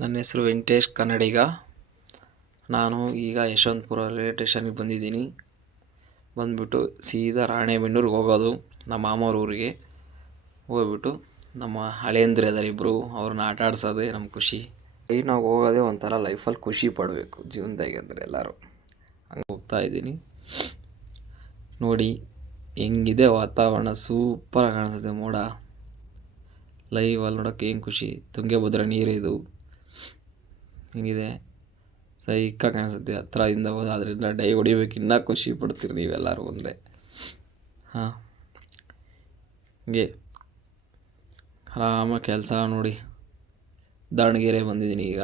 ನನ್ನ ಹೆಸರು ವೆಂಕಟೇಶ್ ಕನ್ನಡಿಗ. ನಾನು ಈಗ ಯಶವಂತಪುರ ರೈಲ್ವೆ ಸ್ಟೇಷನ್ಗೆ ಬಂದಿದ್ದೀನಿ. ಬಂದುಬಿಟ್ಟು ಸೀದಾ ರಾಣೆಬೆನ್ನೂರಿಗೆ ಹೋಗೋದು, ನಮ್ಮ ಮಾಮವ್ರ ಊರಿಗೆ ಹೋಗ್ಬಿಟ್ಟು ನಮ್ಮ ಹಳೇಂದ್ರು ಇದ್ದಾರೆ ಇಬ್ಬರು, ಅವ್ರನ್ನ ಆಟ ಆಡ್ಸೋದೇ ನಮ್ಮ ಖುಷಿ. ಟ್ರೈನಾಗ ಹೋಗೋದೇ ಒಂಥರ ಲೈಫಲ್ಲಿ ಖುಷಿ ಪಡಬೇಕು ಜೀವನದಾಗೆ ಅಂದರೆ ಎಲ್ಲರೂ. ಹಂಗೆ ಹೋಗ್ತಾಯಿದ್ದೀನಿ. ನೋಡಿ ಹೆಂಗಿದೆ ವಾತಾವರಣ, ಸೂಪರಾಗಿ ಕಾಣಿಸುತ್ತೆ ಮೋಡ. ಲೈವಲ್ಲಿ ನೋಡೋಕ್ಕೆ ಏನು ಖುಷಿ. ತುಂಗಭದ್ರಾ ನೀರಿದು ಹಿಂಗಿದೆ, ಸೈಕಾಗಿ ಕಾಣಿಸುತ್ತೆ. ಹತ್ರದಿಂದ ಹೋದ ಅದರಿಂದ ಡೈ ಹೊಡಿಬೇಕು, ಇನ್ನೂ ಖುಷಿ ಪಡ್ತೀರಿ ನೀವೆಲ್ಲರೂ ಅಂದರೆ. ಹಿಂಗೆ ಆರಾಮಾಗಿ ಕೆಲಸ ನೋಡಿ. ದಾವಣಗೆರೆ ಬಂದಿದ್ದೀನಿ ಈಗ.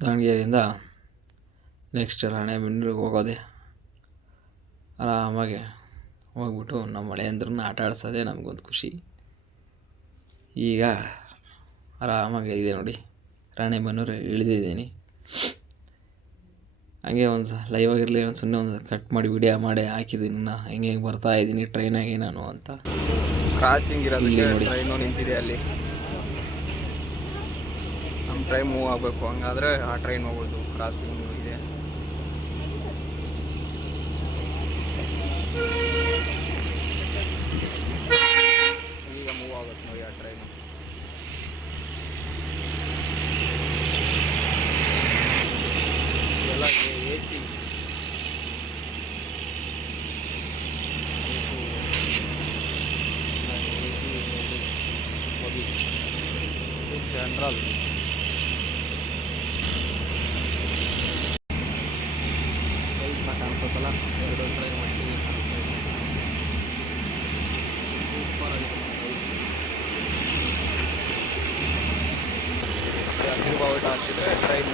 ದಾವಣಗೆರೆಯಿಂದ ನೆಕ್ಸ್ಟ್ ರಾಣೆಬೆನ್ನೂರಿಗೆ ಹೋಗೋದೆ. ಆರಾಮಾಗಿ ಹೋಗ್ಬಿಟ್ಟು ನಮ್ಮ ಹಳೇಂದ್ರನ್ನ ಆಟ ಆಡ್ಸೋದೇ ನಮಗೊಂದು ಖುಷಿ. ಈಗ ಆರಾಮಾಗಿ ಇದೆ ನೋಡಿ, ರಾಣೆಬೆನ್ನೂರು ಇಳಿದಿದ್ದೀನಿ. ಹಾಗೆ ಒಂದು ಲೈವ್ ಆಗಿರಲಿ ಒಂದು ಸುಮ್ಮನೆ ಒಂದು ಕಟ್ ಮಾಡಿ ವಿಡಿಯೋ ಮಾಡಿ ಹಾಕಿದ್ದೀನಿ. ಹೆಂಗೆ ಬರ್ತಾ ಇದ್ದೀನಿ ಟ್ರೈನಾಗೆ ನಾನು ಅಂತ. ಕ್ರಾಸಿಂಗ್ ಇರೋದಕ್ಕೆ ಟ್ರೈನು ನಿಂತಿದೆ ಅಲ್ಲಿ. ನಮ್ಮ ಟ್ರೈನ್ ಮೂವ್ ಆಗಬೇಕು, ಹಂಗಾದರೆ ಆ ಟ್ರೈನ್ ಹೋಗೋದು. ಕ್ರಾಸಿಂಗ್ ಇದೆ. ಈಗ ಮೂವ್ ಆಗುತ್ತೆ ನೋಡಿ ಆ ಟ್ರೈನು. ಎಲ್ಲ ಎ ಸಿ ಜನರಲ್. ಸ್ವಲ್ಪ ಕಾಣಿಸುತ್ತಲ್ಲ, ಎರಡು ಟ್ರೈನ್ ಮಟ್ಟಿಗೆ ಕಾಣಿಸ್ತಾ ಇದೆ. ಹಸಿರು ಬಾವುಟ ಹಾಕಿದ್ರೆ ಟ್ರೈನ್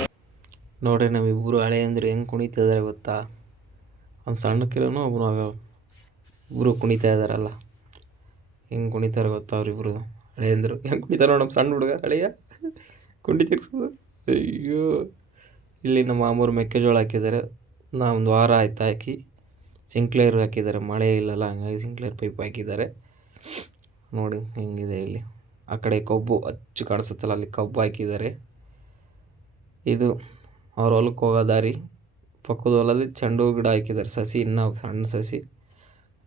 ನೋಡ್ರಿ ನಮ್ಮಿಬ್ಬರು ಹಳೇಂದ್ರು ಹೆಂಗೆ ಕುಣಿತಿದ್ದಾರೆ ಗೊತ್ತಾ. ಒಂದು ಸಣ್ಣ ಕಿಲೋನು ಇಬ್ಬರು ಕುಣಿತಾ ಇದ್ದಾರಲ್ಲ, ಹೆಂಗೆ ಕುಣಿತಾರೆ ಗೊತ್ತಾ ಅವರಿಬ್ಬರು. ಹಳೇಂದ್ರು ಹೆಂಗೆ ಕುಣಿತಾರೆ ನೋಡಿ, ನಮ್ಮ ಸಣ್ಣ ಹುಡುಗ ಹಳೆಯ ಕುಂಡಿ ತಿರ್ಗ್ಸೋದು. ಅಯ್ಯೋ, ಇಲ್ಲಿ ನಮ್ಮ ಮಾಮೂರು ಮೆಕ್ಕೆಜೋಳ ಹಾಕಿದ್ದಾರೆ. ನಾ ಒಂದು ವಾರ ಆಯ್ತು ಹಾಕಿ. ಸಿಂಕ್ಲೇರ್ ಹಾಕಿದ್ದಾರೆ, ಮಳೆ ಇಲ್ಲಲ್ಲ, ಹಂಗಾಗಿ ಸಿಂಕ್ಲೇರ್ ಪೈಪ್ ಹಾಕಿದ್ದಾರೆ. ನೋಡಿ ಹೆಂಗಿದೆ ಇಲ್ಲಿ. ಆ ಕಡೆ ಕಬ್ಬು ಅಚ್ಚು ಕಾಣಿಸುತ್ತಲ್ಲ, ಅಲ್ಲಿ ಕಬ್ಬು ಹಾಕಿದ್ದಾರೆ. ಇದು ಅವ್ರ ಹೊಲಕ್ಕೆ ಹೋಗೋ ದಾರಿ. ಪಕ್ಕದ ಹೊಲದಲ್ಲಿ ಚೆಂಡು ಗಿಡ ಹಾಕಿದ್ದಾರೆ, ಸಸಿ ಇನ್ನೂ ಸಣ್ಣ ಸಸಿ,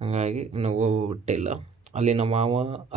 ಹಾಗಾಗಿ ಇನ್ನೂ ಹೋಗ್ಬಿಟ್ಟಿಲ್ಲ. ಅಲ್ಲಿ ನಮ್ಮ ಮಾವ ಅಲ್ಲಿ